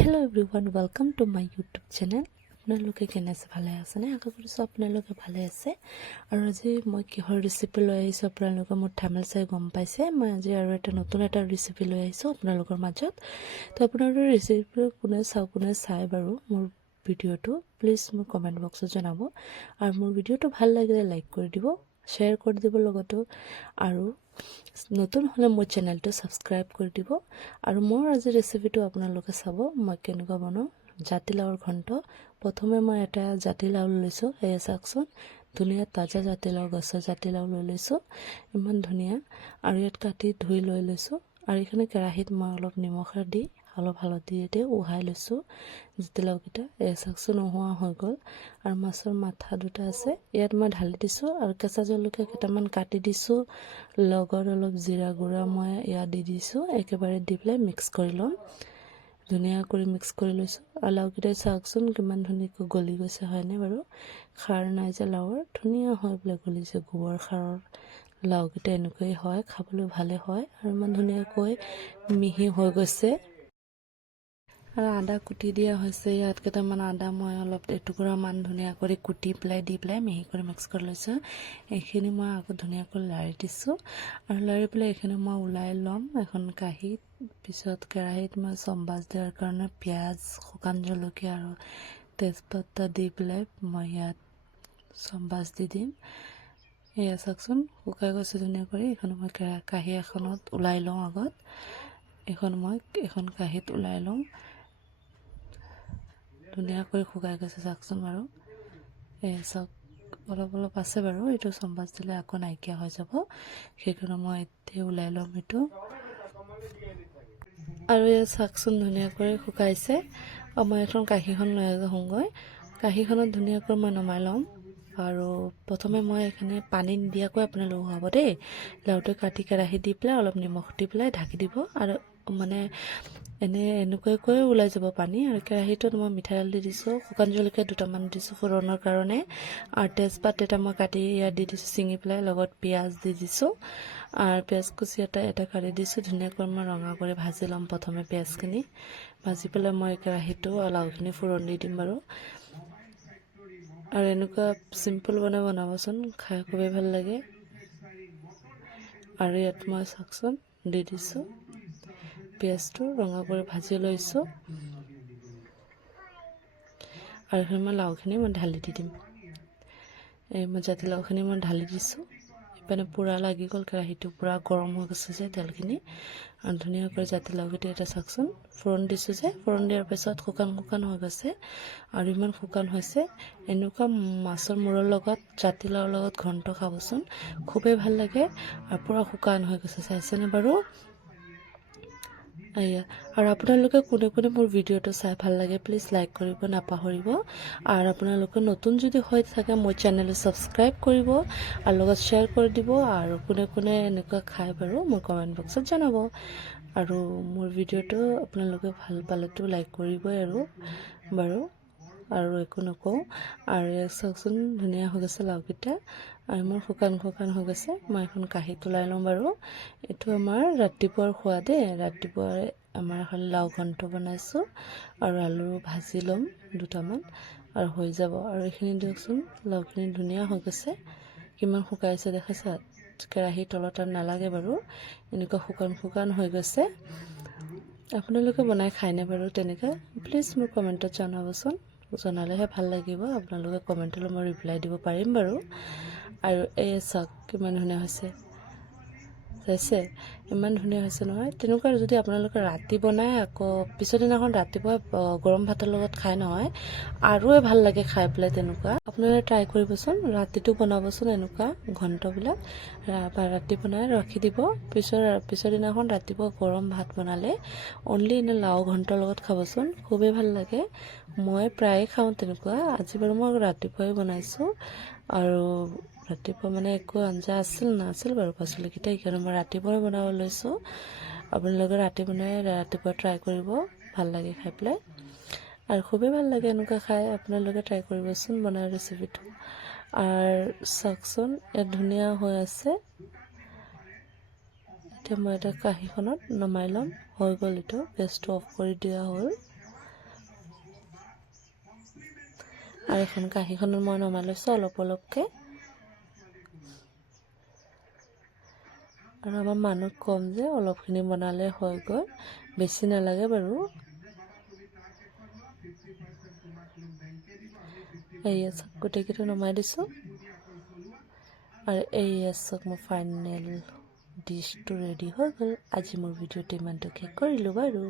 Hello everyone, welcome to my YouTube channel. আপোনালোকে কেনে আছে, ভালে আছে নে? আশা কৰিছোঁ আপোনালোকে ভালে আছে। আৰু আজি মই কিহৰ ৰেচিপি লৈ আহিছোঁ আপোনালোকে মোৰ থাম্বনেল চাই গম পাইছে। মই আজি আৰু নতুন এটা ৰেচিপি লৈ আহিছোঁ আপোনালোকৰ মাজত। তো আপোনালোকৰ ৰেচিপিটো কোনে চাই বাৰু মোৰ ভিডিঅ'টো প্লিজ মোক কমেণ্ট বক্সত জনাব। আৰু মোৰ ভিডিঅ'টো ভাল লাগিলে লাইক কৰি দিব, শ্বেয়াৰ কৰি দিব লগতো, আৰু নতুন হ'লে মোৰ চেনেলটো ছাবস্ক্ৰাইব কৰি দিব। আৰু মোৰ আজি ৰেচিপিটো আপোনালোকে চাব মই কেনেকুৱা বনাওঁ। জাতিলাওৰ ঘণ্ট। প্ৰথমে মই এটা জাতিলাও লৈছোঁ, এয়া চাওকচোন, ধুনীয়া তাজা জাতিলাও, গছৰ জাতিলাও লৈ লৈছোঁ, ইমান ধুনীয়া। আৰু ইয়াত কাটি ধুই লৈ লৈছোঁ। আৰু এইখিনি কেৰাহীত মই অলপ নিমখ দি অলপ হালধি দি উহাই লৈছোঁ জাতিলাওকেইটা। এয়া চাওকচোন, উহোৱা হৈ গ'ল। আৰু মাছৰ মাথা দুটা আছে, ইয়াত মই ঢালি দিছোঁ। আৰু কেঁচা জলকীয়া কেইটামান কাটি দিছোঁ, লগত অলপ জিৰা গুড়া মই ইয়াত দি দিছোঁ। একেবাৰে দি পেলাই মিক্স কৰি ল'ম, ধুনীয়া কৰি মিক্স কৰি লৈছোঁ। আৰু লাওকেইটা চাওকচোন কিমান ধুনীয়াকৈ গলি গৈছে, হয়নে বাৰু? খাৰ নাই যে লাওৰ, ধুনীয়া হৈ পেলাই গলিছে। গোবৰ সাৰৰ লাওকেইটা এনেকুৱাই হয়, খাবলৈ ভালে হয়। আৰু ইমান ধুনীয়াকৈ মিহি হৈ গৈছে। আৰু আদা কুটি দিয়া হৈছে, ইয়াত কেইটামান আদা মই অলপ এটুকুৰামান ধুনীয়া কৰি কুটি পেলাই দি পেলাই মিহি কৰি মিক্স কৰি লৈছোঁ। এইখিনি মই আকৌ ধুনীয়াকৈ লাৰি দিছোঁ। আৰু লাৰি পেলাই এইখিনি মই ওলাই ল'ম এখন কাঁহীত। পিছত কেৰাহীত মই চম্বাজ দিয়াৰ কাৰণে পিঁয়াজ, শুকান জলকীয়া আৰু তেজপাতা দি পেলাই মই ইয়াত চম্বাজ দি দিম। এয়া চাওকচোন, শুকাই গৈছে ধুনীয়া কৰি। এইখন মই কাঁহী এখনত ওলাই লওঁ আগত। এখন কাঁহীত ওলাই লওঁ, ধুনীয়াকৈ শুকাই গৈছে চাওকচোন বাৰু। চাওক, অলপ অলপ আছে বাৰু, এইটো চম্বাজ দিলে আকৌ নাইকিয়া হৈ যাব। সেইকাৰণে মই এতিয়া ওলাই ল'ম এইটো। আৰু এই চাওকচোন ধুনীয়াকৈ শুকাইছে। মই এখন কাঁহীখন লৈ আহোঁগৈ। কাঁহীখনত ধুনীয়াকৈ মই নমাই ল'ম। আৰু প্ৰথমে মই এইখিনি পানী নিদিয়াকৈ আপোনালোকে উহাব দেই। লাওটো কাটি কেৰাহীত দি পেলাই অলপ নিমখ দি পেলাই ঢাকি দিব। আৰু মানে এনেকুৱাকৈ ওলাই যাব পানী। আৰু কেৰাহীটোত মই মিঠাতেল দি দিছোঁ, শুকান জলকীয়া দুটামান দিছোঁ ফোৰণৰ কাৰণে, আৰু তেজপাত এটা মই কাটি ইয়াত দি দিছোঁ ছিঙি পেলাই, লগত পিঁয়াজ দি দিছোঁ। আৰু পিঁয়াজ কুচি এটা কাটি দিছোঁ। ধুনীয়াকৈ মই ৰঙা কৰি ভাজি ল'ম প্ৰথমে পিঁয়াজখিনি। ভাজি পেলাই মই কেৰাহীটো লাওখিনি ফোৰণ দি দিম বাৰু। আৰু এনেকুৱা চিম্পুল বনাবচোন, খাই খুবেই ভাল লাগে। আৰু ইয়াত মই চাওকচোন দি দিছোঁ, পিঁয়াজটো ৰঙা কৰি ভাজি লৈছোঁ। আৰু এইখিনি মই লাওখিনি মই ঢালি দি দিম। মই জাতিলাওখিনি মই ঢালি দিছোঁ। ইপিনে পূৰা লাগি গ'ল, কেৰাহীটো পূৰা গৰম হৈ গৈছে যে তেলখিনি। আৰু ধুনীয়াকৈ জাতিলাওকেইটা এটা চাওকচোন, ফোৰণ দিছোঁ যে, ফোৰণ দিয়াৰ পিছত শুকান হৈ গৈছে। আৰু ইমান শুকান হৈছে। এনেকুৱা মাছৰ মূৰৰ লগত জাতিলাওৰ লগত ঘণ্ট খাবচোন, খুবেই ভাল লাগে। আৰু পূৰা শুকান হৈ গৈছে, চাইছেনে বাৰু? এয়া। আৰু আপোনালোকে কোনে মোৰ ভিডিঅ'টো চাই ভাল লাগে প্লিজ লাইক কৰিব নাপাহৰিব। আৰু আপোনালোকে নতুন যদি হৈ থাকে মোৰ চেনেলটো ছাবস্ক্ৰাইব কৰিব, আৰু লগত শ্বেয়াৰ কৰি দিব। আৰু কোনে এনেকুৱা খায় বাৰু মোৰ কমেণ্ট বক্সত জনাব। আৰু মোৰ ভিডিঅ'টো আপোনালোকে ভাল পালেতো লাইক কৰিবই আৰু বাৰু। আৰু একো নকওঁ। আৰু চাওকচোন ধুনীয়া হৈ গৈছে লাওকেইটা। আৰু মোৰ শুকান হৈ গৈছে। মই এখন কাঁহীত ওলাই লওঁ বাৰু। এইটো আমাৰ ৰাতিপুৱাৰ খোৱা দেই। ৰাতিপুৱাই আমাৰ এখন লাও ঘণ্ট বনাইছোঁ। আৰু আলু ভাজি ল'ম দুটামান, আৰু হৈ যাব। আৰু এইখিনি দিয়কচোন, লাওখিনি ধুনীয়া হৈ গৈছে। কিমান শুকাইছে দেখাইছা? কেৰাহীৰ তলত আৰু নালাগে বাৰু, এনেকুৱা শুকান হৈ গৈছে। আপোনালোকে বনাই খায়নে বাৰু তেনেকৈ? প্লিজ মোক কমেণ্টত জনাবচোন, জনালেহে ভাল লাগিব। আপোনালোকে কমেণ্টলৈ মই ৰিপ্লাই দিব পাৰিম বাৰু। আৰু এই চাওক কিমান ধুনীয়া হৈছে, চাইছে? ইমান ধুনীয়া হৈছে নহয়। তেনেকুৱা যদি আপোনালোকে ৰাতি বনাই আকৌ পিছৰ দিনাখন ৰাতিপুৱা গৰম ভাতৰ লগত খাই নহয়, আৰুৱে ভাল লাগে খাই পেলাই। তেনেকুৱা আপোনালোকে ট্ৰাই কৰিবচোন, ৰাতিটো বনাবচোন এনেকুৱা ঘণ্টবিলাক। ৰাতি বনাই ৰাখি দিব, পিছৰ দিনাখন ৰাতিপুৱা গৰম ভাত বনালে অনলি এনে লাও ঘণ্টৰ লগত খাবচোন, খুবেই ভাল লাগে। মই প্ৰায়ে খাওঁ তেনেকুৱা। আজি বাৰু মই ৰাতিপুৱাই বনাইছোঁ। আৰু ৰাতিপুৱা মানে একো আঞ্জা নাছিল বাৰু পাচলিকেইটা, সেইকাৰণে মই ৰাতিপুৱাই বনাব লৈছোঁ। আপোনালোকে ৰাতিপুৱা ট্ৰাই কৰিব, ভাল লাগে খাই পেলাই। আৰু খুবেই ভাল লাগে এনেকুৱা খাই। আপোনালোকে ট্ৰাই কৰিবচোন বনাই ৰেচিপিটো। আৰু চাওকচোন ইয়াত ধুনীয়া হৈ আছে। এতিয়া মই এটা কাঁহীখনত নমাই ল'ম। হৈ গ'ল, এইটো গেছটো অফ কৰি দিয়া হ'ল। আৰু এখন কাঁহীখনত মই নমাই লৈছোঁ অলপ অলপকৈ। আৰু আমাৰ মানুহ কম যে অলপখিনি বনালে হৈ গ'ল, বেছি নালাগে বাৰু। এয়া চাওক গোটেইকেইটা নমাই দিছোঁ। আৰু এয়া চাওক মোৰ ফাইনেল ডিছটো ৰেডি হৈ গ'ল। আজি মোৰ ভিডিঅ'টো ইমানটোকে কৰিলোঁ বাৰু।